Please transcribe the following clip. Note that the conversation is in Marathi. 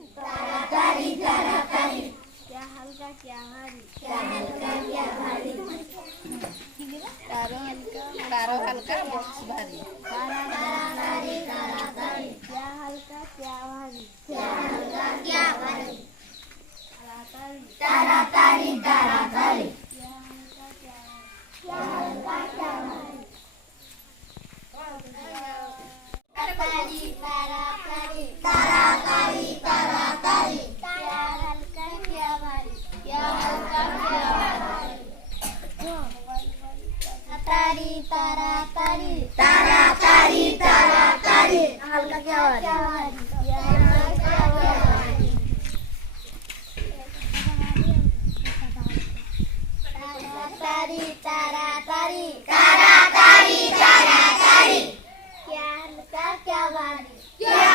तारी तारा तारी क्या हल्का क्या भारी क्या हल्का क्या भारी तारो हल्का बॉक्स भारी तारा तारी तारा तारी क्या हल्का क्या भारी क्या हल्का क्या भारी तारा तारी तारा तारी क्या हल्का क्या भारी क्या हल्का क्या भारी तारा तारी तारा तारी क्या हल्का क्या भारी क्या हल्का क्या भारी तारी तारा तारी तारा तारी तारा तारी हल्का क्या भारी क्या हल्का क्या भारी तारी तारा तारी तारा तारी तारा तारी क्या हल्का क्या भारी क्या